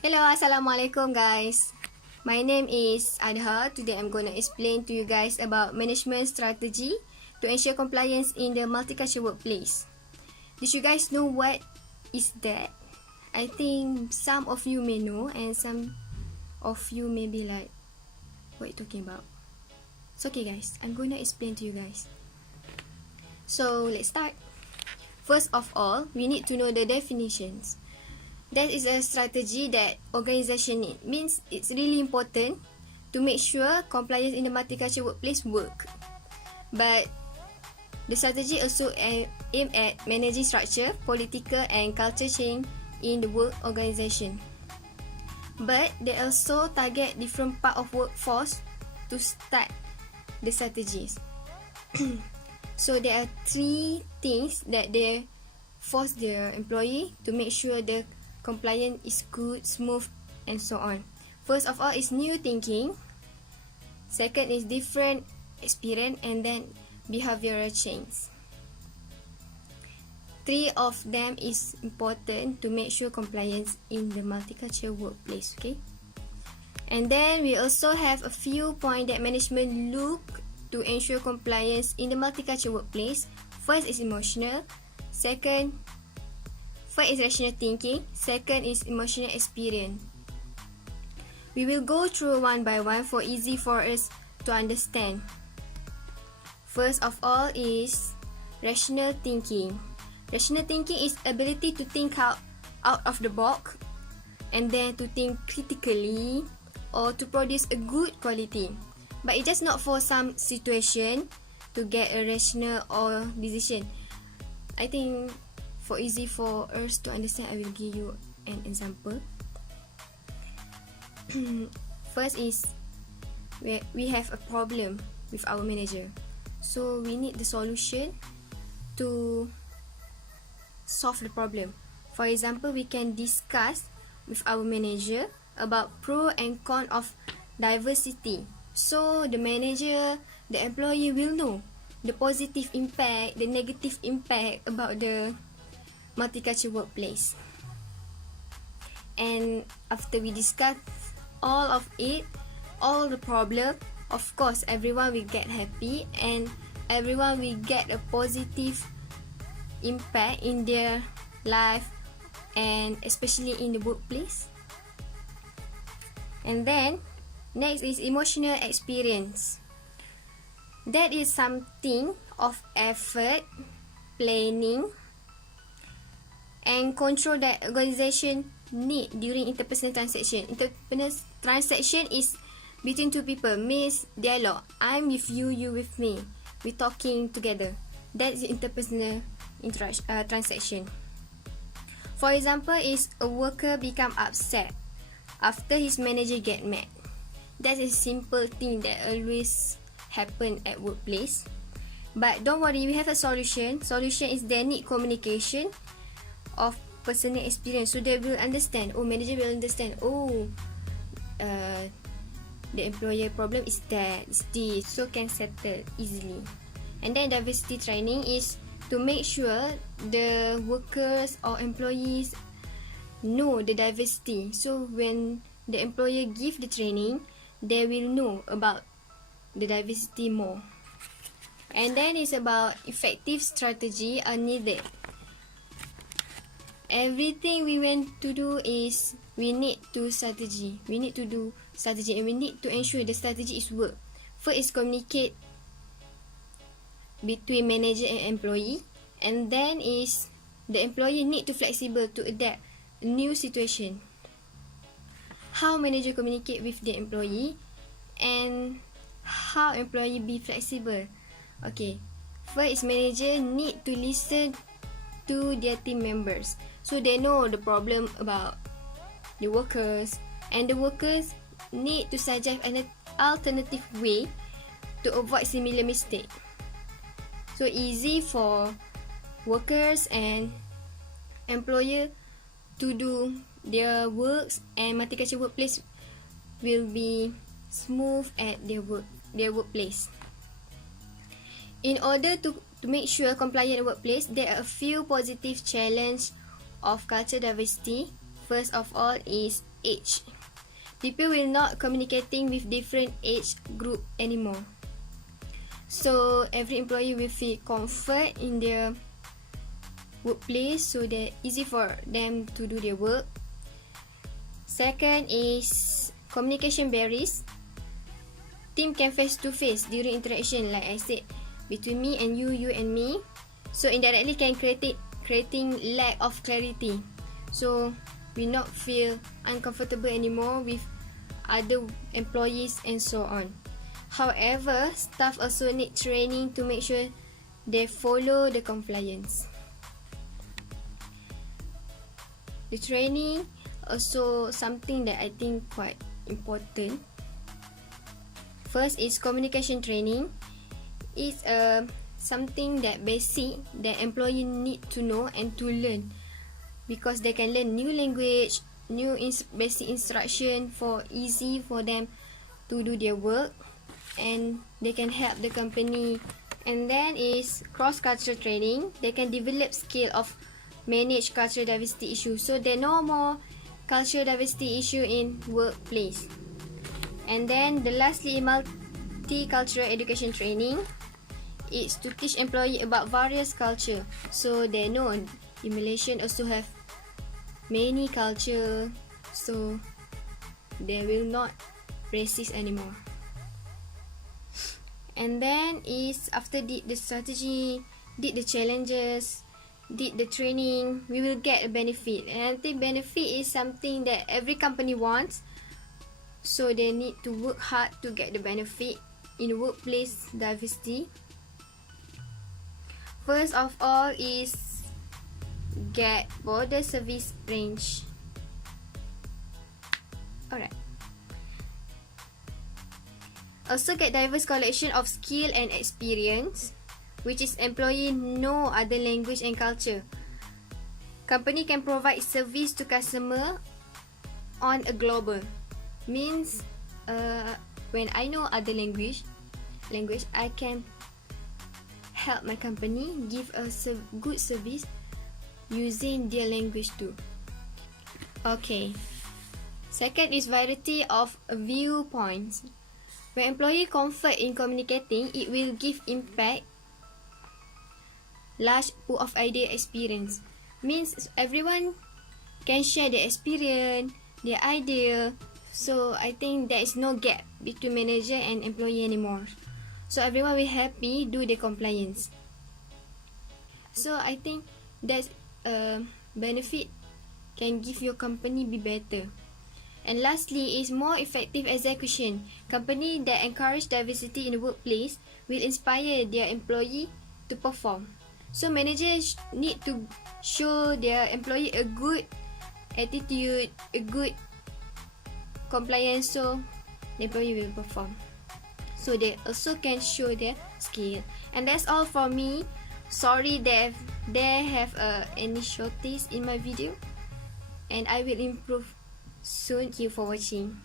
Hello, Assalamualaikum guys. My name is Adha. Today I'm going to explain to you guys about management strategy to ensure compliance in the multicultural workplace. Did you guys know what is that? I think some of you may know and some of you may be like, what are you talking about? It's okay guys, I'm going to explain to you guys. So let's start. First of all, we need to know the definitions. That is a strategy that organization need. Means it's really important to make sure compliance in the multicultural workplace work. But the strategy also aim at managing structure, political and culture change in the work organization. But they also target different part of workforce to start the strategies. So there are 3 things that they force their employee to make sure the compliance is good, smooth and so on. First of all is new thinking. Second is different experience, and then behavioral change. 3 of them is important to make sure compliance in the multicultural workplace, okay? And then we also have a few points that management look to ensure compliance in the multicultural workplace. First is emotional. First is rational thinking. Second is emotional experience. We will go through one by one for easy for us to understand. First of all is rational thinking. Rational thinking is ability to think out of the box and then to think critically or to produce a good quality. But it's just not for some situation to get a rational or decision. I think for easy for us to understand, I will give you an example. First is we have a problem with our manager. So we need the solution to solve the problem. For example, we can discuss with our manager about pro and con of diversity. So the manager, the employee will know the positive impact, the negative impact about the multicultural workplace. And after we discuss all of it, all the problem, of course everyone will get happy and everyone will get a positive impact in their life and especially in the workplace. And then next is emotional experience. That is something of effort, planning and control that organization need during interpersonal transaction. Interpersonal transaction is between two people, means dialogue. I'm with you, you with me. We talking together. That's interpersonal transaction. For example, is a worker become upset after his manager get mad. That's a simple thing that always happen at workplace. But don't worry, we have a solution. Solution is they need communication of personal experience, so they will understand. Manager will understand. The employer problem is that, is this, so can settle easily. And then diversity training is to make sure the workers or employees know the diversity. So when the employer give the training, they will know about the diversity more. And then it's about effective strategy are needed. Everything we want to do is we need to strategy. We need to do strategy and we need to ensure the strategy is work. First is communicate between manager and employee, and then is the employee need to flexible to adapt a new situation. How manager communicate with the employee and how employee be flexible. Okay, first is manager need to listen to their team members, so they know the problem about the workers, and the workers need to suggest an alternative way to avoid similar mistake. So easy for workers and employer to do their works, and multicultural workplace will be smooth at their workplace. In order to make sure compliant workplace, there are a few positive challenge of culture diversity. First of all is age. People will not communicating with different age group anymore. So every employee will feel comfort in their workplace, so that easy for them to do their work. Second is communication barriers. Team can face to face during interaction, like I said, between me and you, you and me. So indirectly can creating lack of clarity. So we not feel uncomfortable anymore with other employees and so on. However, staff also need training to make sure they follow the compliance. The training also something that I think quite important. First is communication training. It's something that basic that employee need to know and to learn, because they can learn new language, new basic instruction for easy for them to do their work, and they can help the company. And then is cross-cultural training. They can develop skill of manage cultural diversity issue, so they know more cultural diversity issue in workplace. And then the lastly, multicultural education training. It's to teach employee about various culture, so they know in Malaysia also have many culture, so they will not racist anymore. And then is after did the strategy, did the challenges, did the training, we will get a benefit. And I think benefit is something that every company wants, so they need to work hard to get the benefit in workplace diversity. First of all is get border service range. Alright. Also get diverse collection of skill and experience, which is employee know other language and culture. Company can provide service to customer on a global. Means when I know other language, I can help my company give a good service using their language too. Okay. Second is variety of viewpoints. When employee comfort in communicating, it will give impact large pool of idea experience. Means everyone can share their experience, their idea. So I think there is no gap between manager and employee anymore. So everyone will happy do the compliance. So I think that's benefit can give your company be better. And lastly is more effective execution. Company that encourage diversity in the workplace will inspire their employee to perform. So managers need to show their employee a good attitude, a good compliance, so the employee will perform. So they also can show their skill. And that's all for me. Sorry that there have any shortage in my video, and I will improve soon. Thank you for watching.